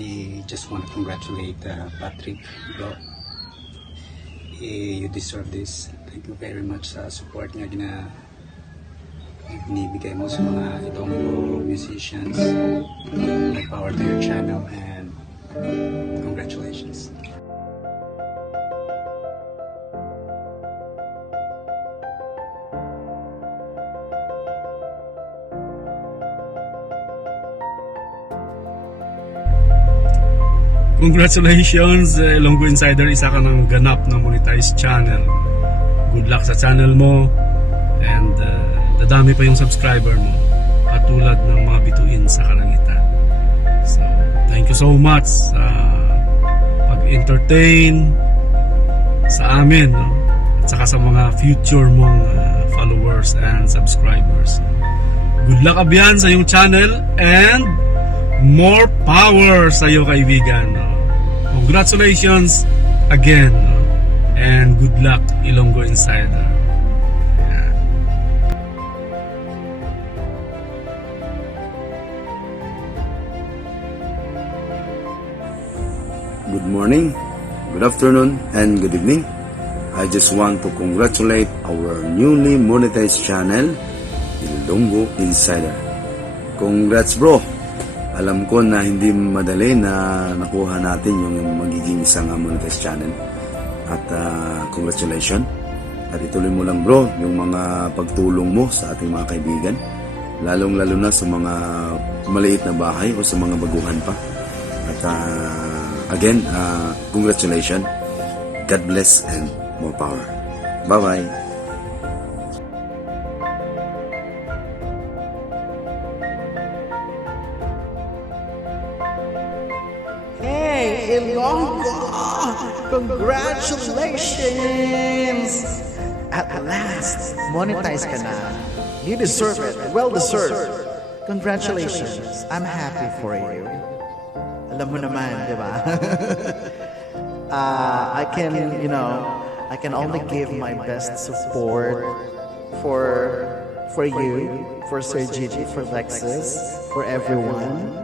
I just want to congratulate Patrick, bro. You deserve this. Thank you very much sa support nga binibigay mo sa mga Ilonggo musicians. More power to your channel and congratulations. Congratulations, Ilongga Insider, isa ka ng ganap na monetized channel. Good luck sa channel mo and dadami pa yung subscriber mo katulad ng mga bituin sa kalangitan. So, thank you so much sa pag-entertain sa amin, no? At saka sa mga future mong followers and subscribers. Good luck abyan sa iyong channel and more power sa iyo, kaibigan, no? Congratulations again, no? And good luck, Ilongga Insider. Yeah. Good morning, good afternoon, and good evening. I just want to congratulate our newly monetized channel, Ilongga Insider. Congrats, bro! Alam ko na hindi madali na nakuha natin yung magiging isang monetized channel. At congratulations. At ituloy mo lang, bro, yung mga pagtulong mo sa ating mga kaibigan. Lalong-lalo na sa mga maliit na bahay o sa mga baguhan pa. At again, congratulations. God bless and more power. Bye-bye. Ilonggo! Congratulations! At last, monetize ka na. You deserve it. Well deserved. Congratulations. I'm happy for you. Alam mo naman, di ba? I can only give my best support for you, for Sir Gigi, for Lexus, for everyone.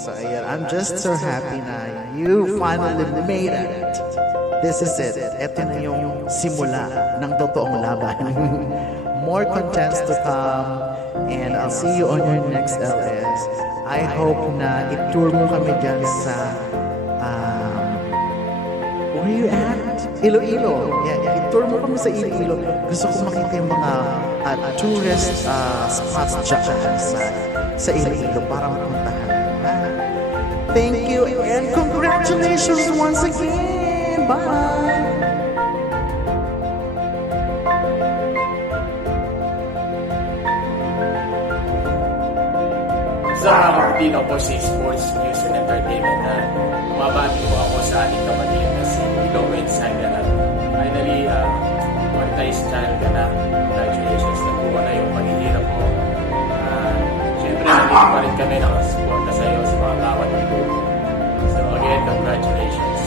So ayan, I'm just so happy na you finally made it. This is it. Ito na yung simula ng totoong laban. More contents to come and I'll see you on your next LS. I hope na i-tour mo kami dyan sa where are you at? Iloilo. Yeah, i-tour mo kami sa Iloilo. Gusto ko makita yung mga tourist spots dyan sa Iloilo para mapuntahan. Thank you and congratulations once again. Bye. Sa Maricon po si Sports News and Entertainment na mabati po ako sa ating kapatid na si Ilongga Insider at finally monetized channel ka na. Congratulations, nakuha na yung paghihirap mo. Siyempre nandito pa rin kami nakasuporta sa iyo sa mga kawat ng grupo. So again, congratulations.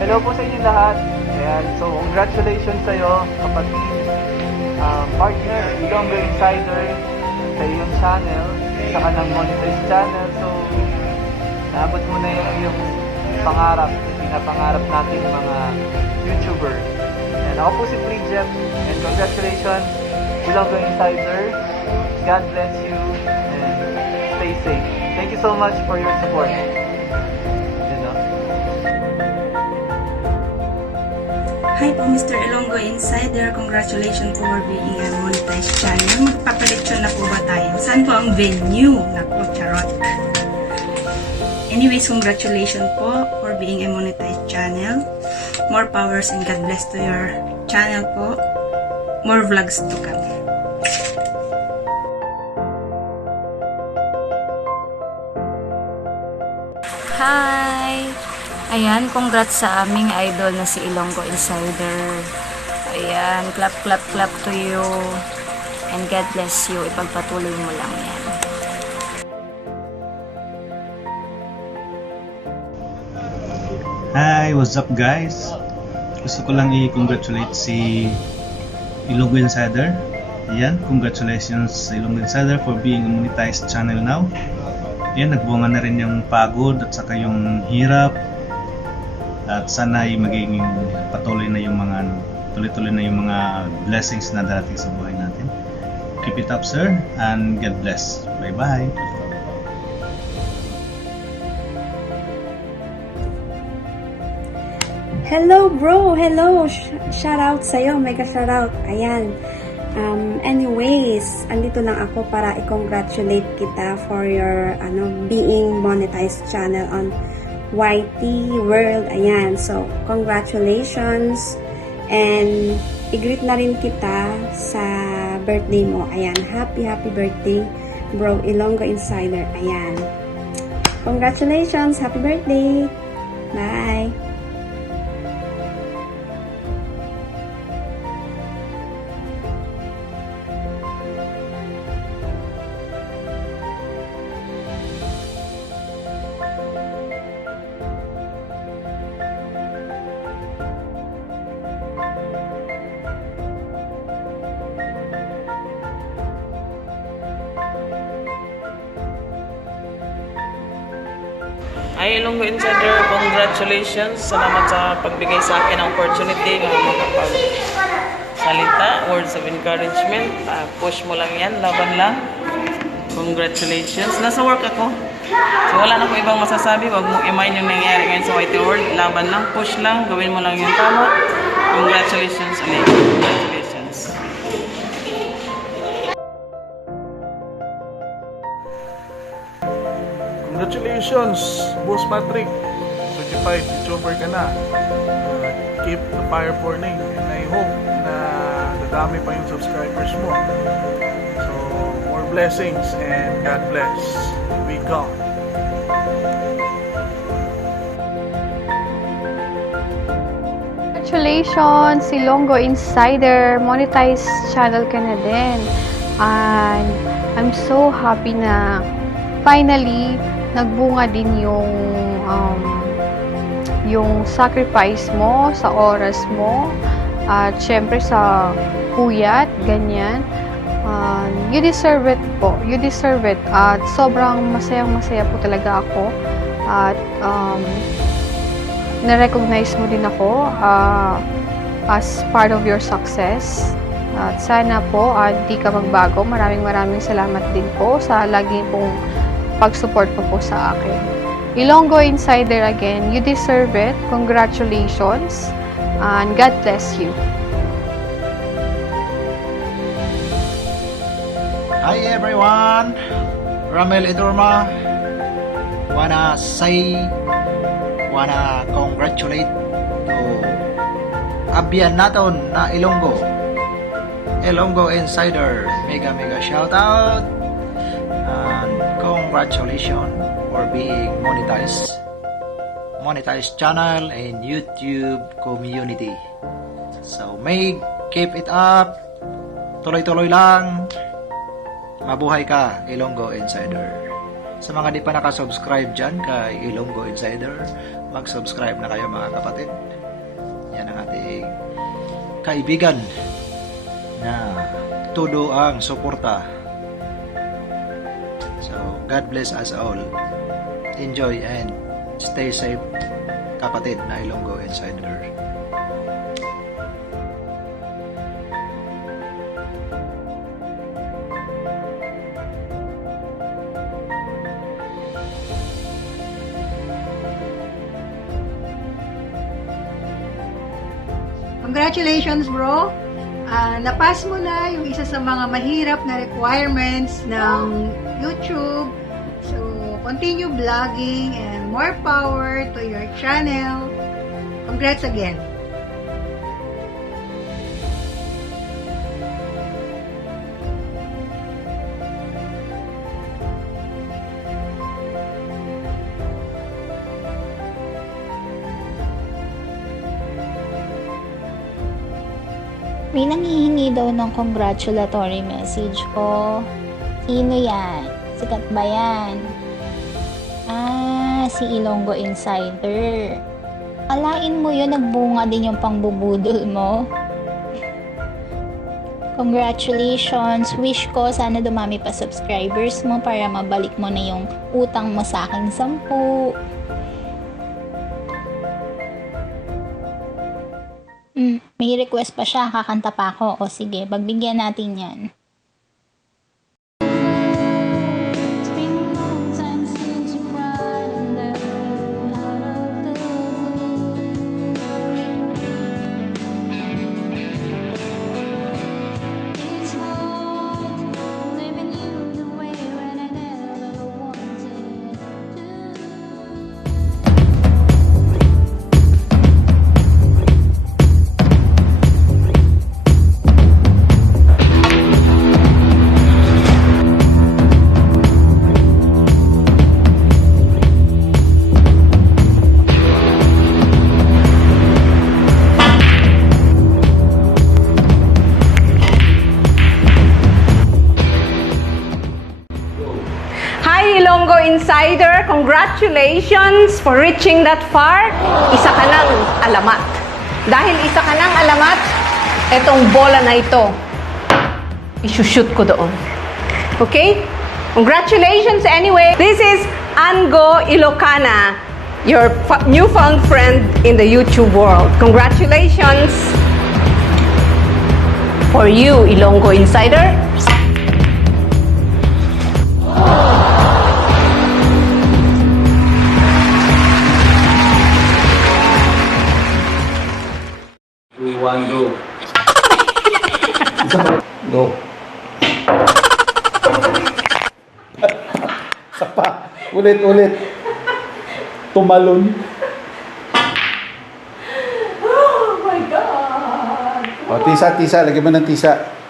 Hello po sa inyo lahat. Ayan, so congratulations sa iyo, kapatid, partner, Ilongga Insider, sa iyong channel, sa kanang monetized channel. So, naabot mo na yung iyong pangarap, pinapangarap natin mga YouTuber. And ako po si Bridget, and congratulations, Ilongga Insider. God bless you, and stay safe. Thank you so much for your support. Hi po, Mr. Ilongga Insider. Congratulations po for being a monetized channel. Magpapalitsyon na po ba tayo? Saan po ang venue? Naku, charot. Anyways, congratulations po for being a monetized channel. More powers and God bless to your channel po. More vlogs to come. Hi! Ayan, congrats sa aming idol na si Ilongga Insider. Ayan, clap, clap, clap to you. And God bless you. Ipagpatuloy mo lang yan. Hi, what's up guys? gusto ko lang i-congratulate si Ilongga Insider. Ayan, congratulations sa Ilongga Insider for being a monetized channel now. Ayan, nagbunga na rin yung pagod at saka yung hirap. At sana ay magiging patuloy na yung mga tuloy-tuloy na yung mga blessings na darating sa buhay natin. Keep it up, sir, and God bless. Bye-bye. Hello bro, hello. Shout out sa'yo, mega shout out. Ayan. Anyways, andito lang ako para i-congratulate kita for your being monetized channel on YT World. Ayan. So, congratulations. And i-greet na rin kita sa birthday mo. Ayan. Happy birthday, bro Ilongga Insider. Ayan. Congratulations. Happy birthday. Bye. Ay, Ilonggo Insider, congratulations. Salamat sa pagbigay sa akin ng opportunity na makapagsalita, words of encouragement. Push mo lang yan, laban lang. Congratulations. Nasa work ako. So, wala na akong ibang masasabi. Huwag mo i-mind yung nangyayari ngayon sa YT World. Laban lang, push lang, gawin mo lang yung tama. Congratulations ulit. Congratulations. Congratulations, Boss Patrick. 25, YouTuber ka na. Keep the fire burning. And I hope na dadami pa yung subscribers mo. So, more blessings and God bless. We go. Congratulations, Ilongga Insider. Monetized channel ka na din. And I'm so happy na finally nagbunga din yung sacrifice mo sa oras mo at syempre sa puyat, ganyan. You deserve it po. You deserve it. At sobrang masayang-masaya po talaga ako. At na-recognize mo din ako as part of your success. At sana po di ka magbago. Maraming salamat din po sa lagi pong pag-support po sa akin. Ilongga Insider again, you deserve it. Congratulations and God bless you. Hi everyone, Ramel Idorma. Wanna congratulate to Abyan naton na Ilongga Insider. Mega shout out. Congratulations for being monetized channel and YouTube community. So may keep it up, tuloy-tuloy lang, mabuhay ka Ilongga Insider. Sa mga di pa nakasubscribe dyan kay Ilongga Insider, mag-subscribe na kayo mga kapatid. Yan ang ating kaibigan na todo ang suporta. So, God bless us all. Enjoy and stay safe, kapatid na Ilongga Insider. Congratulations, bro! Napas mo na yung isa sa mga mahirap na requirements ng YouTube. So, continue vlogging and more power to your channel. Congrats again! May nanghihingi daw ng congratulatory message ko. Sino yan? Sikat ba yan? Si Ilongga Insider. Akalain mo yun, nagbunga din yung pangbubudol mo. Congratulations! Wish ko sana dumami pa subscribers mo para mabalik mo na yung utang mo sa aking 10. May request pa siya, kakanta pa ako. O sige, pagbigyan natin yan. Ilonggo Insider, congratulations for reaching that far. Isa ka ng alamat. Dahil isa ka ng alamat, etong bola na ito, isushoot ko doon. Okay? Congratulations anyway. This is Ango Ilocana, your newfound friend in the YouTube world. Congratulations for you, Ilonggo Insider. One, go. Go. Sapa. Ulit. Tumalon. Oh my God! O, tisa. Lagyan mo ng tisa.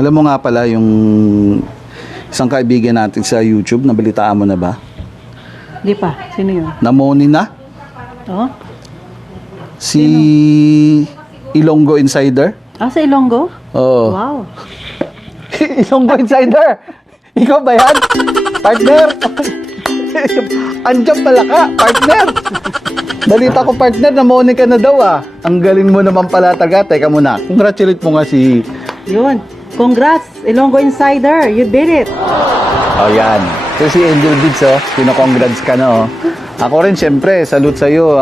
Alam mo nga pala yung isang kaibigan natin sa YouTube, nabalitaan mo na ba? Di pa. Sino yun? Namoni na? Oh? Si Ilonggo Insider. Ah, sa Ilonggo? Oo. Wow. Ilonggo Insider! Ikaw ba yan? Partner! Andiyan pala ka, partner! Balita ko, partner, namoni ka na daw ah. Ang galing mo naman pala taga. Teka muna, congratulate mo nga si... Yun. Congrats, Ilonggo Insider. You did it. Oh, yan. So, si Angel Bids, oh. Pino-congrats ka na, oh. Ako rin, syempre, salute sa'yo,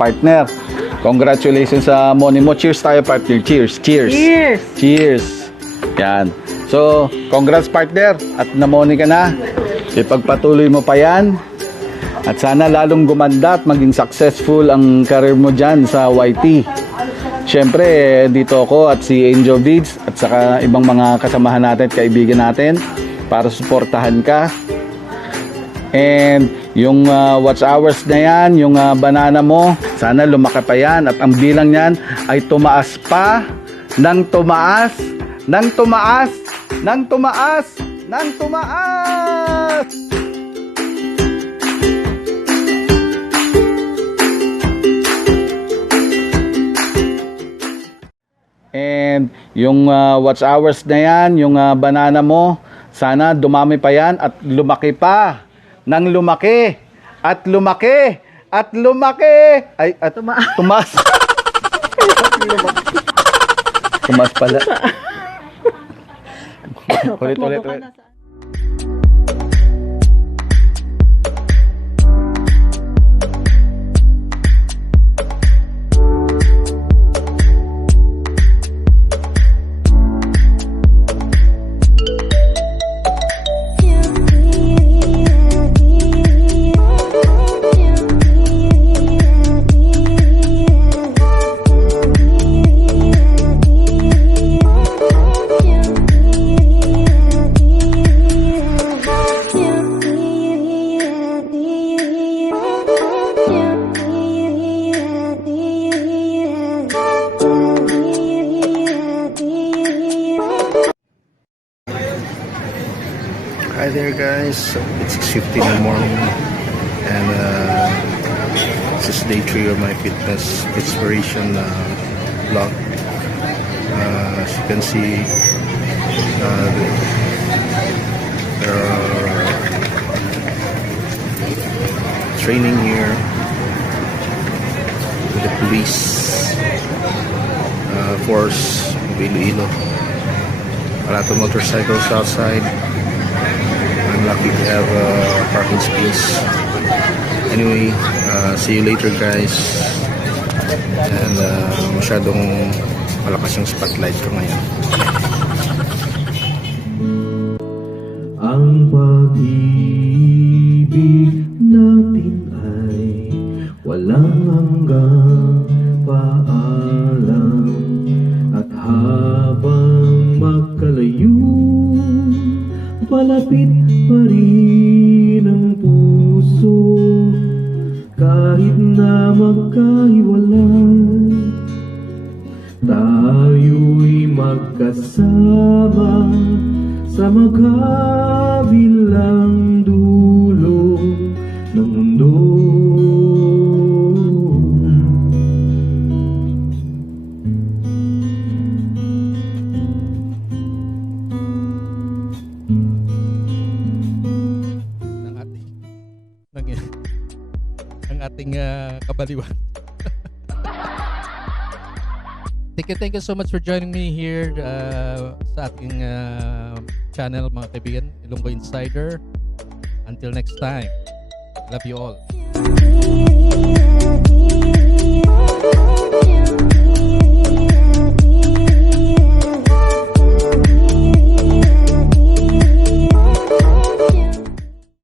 partner. Congratulations sa money mo. Cheers tayo, partner. Cheers. Cheers. Yan. So, congrats, partner. At namoni ka na. Ipagpatuloy mo pa yan. At sana lalong gumanda at maging successful ang career mo dyan sa YT. Siyempre, dito ako at si Angel Bids at saka ibang mga kasamahan natin at kaibigan natin para suportahan ka. And yung watch hours na yan, yung banana mo, sana lumaki pa yan at ang bilang yan ay tumaas pa ng tumaas, ng tumaas, ng tumaas, ng tumaas! And yung watch hours na yan, yung banana mo, sana dumami pa yan at lumaki pa. Nang lumaki, at lumaki, at lumaki. Ay, at tumaas. mas pala. Ulit. Hi there guys, so it's 6:50 in the morning and this is day 3 of my fitness inspiration vlog. As you can see, there are training here with the police force of Iloilo. A lot of motorcycles outside. I'm lucky to have a parking space. Anyway, see you later guys. And masyadong malakas yung spotlight ko ngayon. Ang pag-ibig natin ay walang hanggang paalam. At habang magkalayo, palapit pa rin ang puso. Kahit na magkahiwalay, tayo'y magkasama sa magkabilang dulo ng mundo. Ating kabaliwan. Thank you so much for joining me here sa ating channel mga kaibigan, Ilongga Insider. Until next time, love you all.